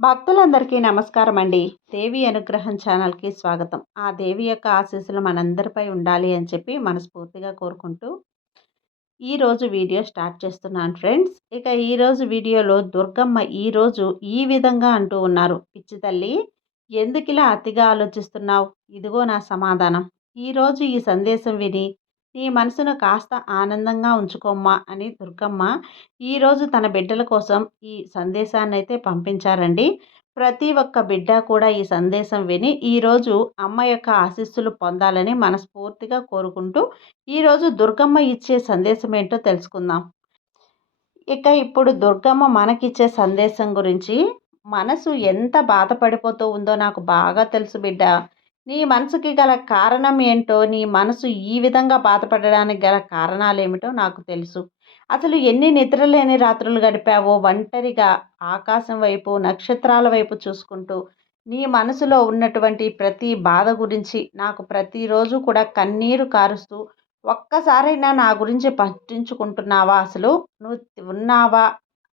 భక్తులందరికీ నమస్కారం అండి దేవి అనుగ్రహం ఛానల్కి స్వాగతం. ఆ దేవి యొక్క ఆశీస్సులు మనందరిపై ఉండాలి అని చెప్పి మనస్ఫూర్తిగా కోరుకుంటూ ఈరోజు వీడియో స్టార్ట్ చేస్తున్నాను ఫ్రెండ్స్. ఇక ఈరోజు వీడియోలో దుర్గమ్మ ఈరోజు ఈ విధంగా అంటూ ఉన్నారు. పిచ్చి తల్లి ఎందుకు ఇలా అతిగా ఆలోచిస్తున్నావు? ఇదిగో నా సమాధానం. ఈరోజు ఈ సందేశం విని నీ మనసును కాస్త ఆనందంగా ఉంచుకోమ్మా అని దుర్గమ్మ ఈరోజు తన బిడ్డల కోసం ఈ సందేశాన్ని అయితే పంపించారండి. ప్రతి ఒక్క బిడ్డ కూడా ఈ సందేశం విని ఈరోజు అమ్మ యొక్క ఆశీస్సులు పొందాలని మనస్ఫూర్తిగా కోరుకుంటూ ఈరోజు దుర్గమ్మ ఇచ్చే సందేశం ఏంటో తెలుసుకుందాం. ఇక ఇప్పుడు దుర్గమ్మ మనకిచ్చే సందేశం గురించి మనసు ఎంత బాధపడిపోతూ ఉందో నాకు బాగా తెలుసు బిడ్డ. నీ మనసుకి గల కారణం ఏంటో నీ మనసు ఈ విధంగా బాధపడడానికి గల కారణాలు ఏమిటో నాకు తెలుసు. అసలు ఎన్ని నిద్రలేని రాత్రులు గడిపావో ఒంటరిగా ఆకాశం వైపు నక్షత్రాల వైపు చూసుకుంటూ నీ మనసులో ఉన్నటువంటి ప్రతి బాధ గురించి నాకు ప్రతిరోజు కూడా కన్నీరు కారుస్తూ ఒక్కసారైనా నా గురించి పట్టించుకుంటున్నావా? అసలు నువ్వు ఉన్నావా?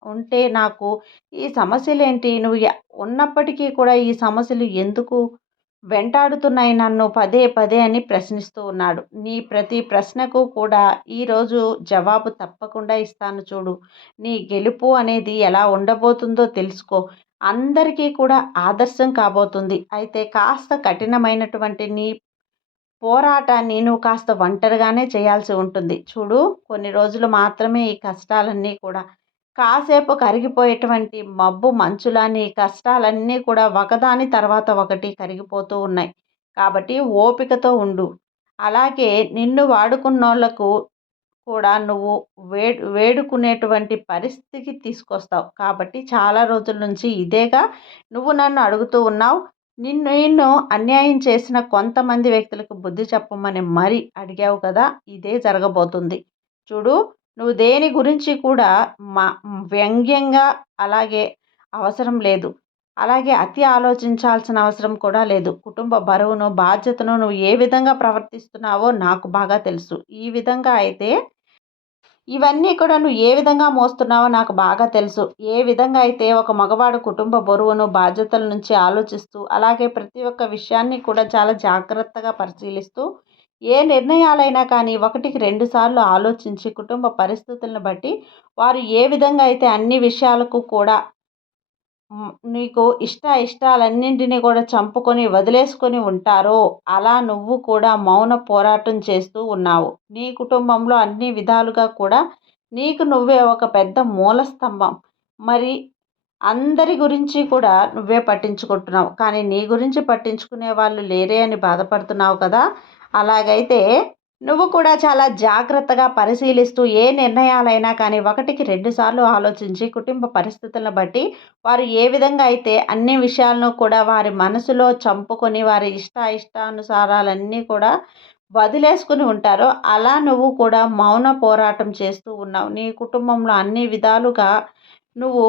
ఉంటే నాకు ఈ సమస్యలేంటి? నువ్వు ఉన్నప్పటికీ కూడా ఈ సమస్యలు ఎందుకు వెంటాడుతున్నాయి నన్ను పదే పదే అని ప్రశ్నిస్తూ ఉన్నాడు. నీ ప్రతి ప్రశ్నకు కూడా ఈరోజు జవాబు తప్పకుండా ఇస్తాను చూడు. నీ గెలుపు అనేది ఎలా ఉండబోతుందో తెలుసుకో. అందరికీ కూడా ఆదర్శం కాబోతుంది. అయితే కాస్త కఠినమైనటువంటి నీ పోరాటాన్ని నువ్వు కాస్త ఒంటరిగానే చేయాల్సి ఉంటుంది. చూడు కొన్ని రోజులు మాత్రమే ఈ కష్టాలన్నీ కూడా కాసేపు కరిగిపోయేటువంటి మబ్బు మంచులాని కష్టాలన్నీ కూడా ఒకదాని తర్వాత ఒకటి కరిగిపోతూ ఉన్నాయి. కాబట్టి ఓపికతో ఉండు. అలాగే నిన్ను వాడుకున్నోళ్ళకు కూడా నువ్వు వే వేడుకునేటువంటి పరిస్థితికి తీసుకొస్తావు. కాబట్టి చాలా రోజుల నుంచి ఇదేగా నువ్వు నన్ను అడుగుతూ ఉన్నావు. నిన్ను నిన్ను అన్యాయం చేసిన కొంతమంది వ్యక్తులకు బుద్ధి చెప్పమని మరీ అడిగావు కదా ఇదే జరగబోతుంది. చూడు నువ్వు దేని గురించి కూడా మా వ్యంగ్యంగా అలాగే అవసరం లేదు. అలాగే అతి ఆలోచించాల్సిన అవసరం కూడా లేదు. కుటుంబ బరువును బాధ్యతను నువ్వు ఏ విధంగా ప్రవర్తిస్తున్నావో నాకు బాగా తెలుసు. ఈ విధంగా అయితే ఇవన్నీ కూడా నువ్వు ఏ విధంగా మోస్తున్నావో నాకు బాగా తెలుసు. ఏ విధంగా అయితే ఒక మగవాడు కుటుంబ బరువును బాధ్యతల నుంచి ఆలోచిస్తూ అలాగే ప్రతి ఒక్క విషయాన్ని కూడా చాలా జాగ్రత్తగా పరిశీలిస్తూ ఏ నిర్ణయాలైనా కానీ ఒకటికి రెండు సార్లు ఆలోచించి కుటుంబ పరిస్థితులను బట్టి వారు ఏ విధంగా అయితే అన్ని విషయాలకు కూడా నీకు ఇష్ట ఇష్టాలన్నింటినీ కూడా చంపుకొని వదిలేసుకొని ఉంటారో అలా నువ్వు కూడా మౌన పోరాటం చేస్తూ ఉన్నావు. నీ కుటుంబంలో అన్ని విధాలుగా కూడా నీకు నువ్వే ఒక పెద్ద మూలస్తంభం. మరి అందరి గురించి కూడా నువ్వే పట్టించుకుంటున్నావు. కానీ నీ గురించి పట్టించుకునే వాళ్ళు లేరే అని బాధపడుతున్నావు కదా. అలాగైతే నువ్వు కూడా చాలా జాగ్రత్తగా పరిశీలిస్తూ ఏ నిర్ణయాలైనా కానీ ఒకటికి రెండుసార్లు ఆలోచించి కుటుంబ పరిస్థితులను బట్టి వారు ఏ విధంగా అయితే అన్ని విషయాలను కూడా వారి మనసులో చంపుకొని వారి ఇష్ట ఇష్టానుసారాలన్నీ కూడా వదిలేసుకుని ఉంటారో అలా నువ్వు కూడా మౌన పోరాటం చేస్తూ ఉన్నావు. నీ కుటుంబంలో అన్ని విధాలుగా నువ్వు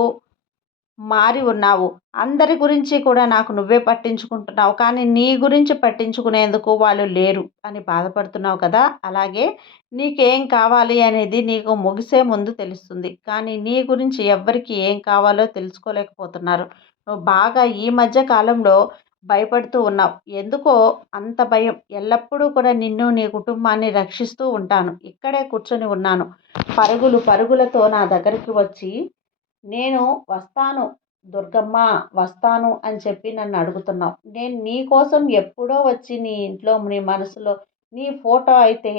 మారి ఉన్నావు. అందరి గురించి కూడా నాకు నువ్వే పట్టించుకుంటున్నావు. కానీ నీ గురించి పట్టించుకునేందుకు వాళ్ళు లేరు అని బాధపడుతున్నావు కదా! అలాగే నీకేం కావాలి అనేది నీకు ముగిసే ముందు తెలుస్తుంది. కానీ నీ గురించి ఎవ్వరికి ఏం కావాలో తెలుసుకోలేకపోతున్నారు. నువ్వు బాగా ఈ మధ్య కాలంలో భయపడుతూ ఉన్నావు. ఎందుకో అంత భయం. ఎల్లప్పుడూ కూడా నిన్ను నీ కుటుంబాన్ని రక్షిస్తూ ఉంటాను. ఇక్కడే కూర్చొని ఉన్నాను. పరుగులు పరుగులతో నా దగ్గరికి వచ్చి నేను వస్తాను దుర్గమ్మ వస్తాను అని చెప్పి నన్ను అడుగుతున్నావు. నేను నీ కోసం ఎప్పుడో వచ్చి నీ ఇంట్లో నీ మనసులో నీ ఫోటో అయితే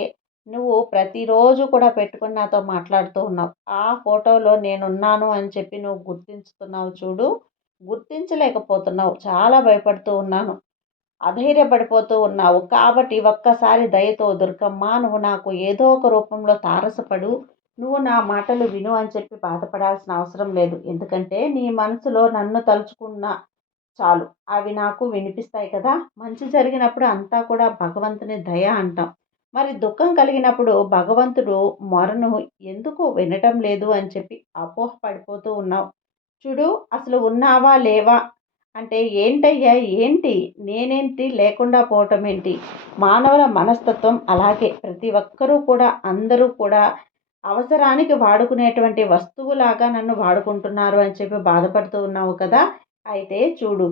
నువ్వు ప్రతిరోజు కూడా పెట్టుకుని నాతో మాట్లాడుతూ ఉన్నావు. ఆ ఫోటోలో నేనున్నాను అని చెప్పి నువ్వు గుర్తించుతున్నావు చూడు. గుర్తించలేకపోతున్నావు. చాలా భయపడుతూ ఉన్నాను. అధైర్యపడిపోతూ ఉన్నావు. కాబట్టి ఒక్కసారి దయతో దుర్గమ్మ నువ్వు నాకు ఏదో ఒక రూపంలో తారసపడు. నువ్వు నా మాటలు విను అని చెప్పి బాధపడాల్సిన అవసరం లేదు. ఎందుకంటే నీ మనసులో నన్ను తలుచుకున్న చాలు. అవి నాకు వినిపిస్తాయి కదా. మంచి జరిగినప్పుడు అంతా కూడా భగవంతుని దయ అంటాం. మరి దుఃఖం కలిగినప్పుడు భగవంతుడు మొరను ఎందుకు వినటం లేదు అని చెప్పి అపోహ పడిపోతూ ఉన్నావు. చూడు అసలు ఉన్నావా లేవా? అంటే ఏంటయ్యా ఏంటి? నేనేంటి? లేకుండా పోవటం ఏంటి? మానవుల మనస్తత్వం అలాగే ప్రతి ఒక్కరూ కూడా అందరూ కూడా అవసరానికి వాడుకునేటువంటి వస్తువులాగా నన్ను వాడుకుంటున్నారు అని చెప్పి బాధపడుతూ ఉన్నావు కదా. అయితే చూడు.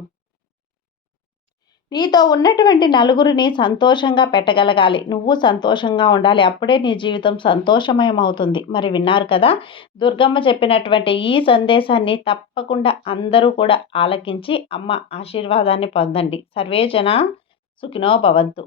నీతో ఉన్నటువంటి నలుగురిని సంతోషంగా పెట్టగలగాలి. నువ్వు సంతోషంగా ఉండాలి. అప్పుడే నీ జీవితం సంతోషమయం అవుతుంది మరి విన్నారు కదా. దుర్గమ్మ చెప్పినటువంటి ఈ సందేశాన్ని తప్పకుండా అందరూ కూడా ఆలకించి అమ్మ ఆశీర్వాదాన్ని పొందండి. సర్వేజన సుఖినో భవంతు.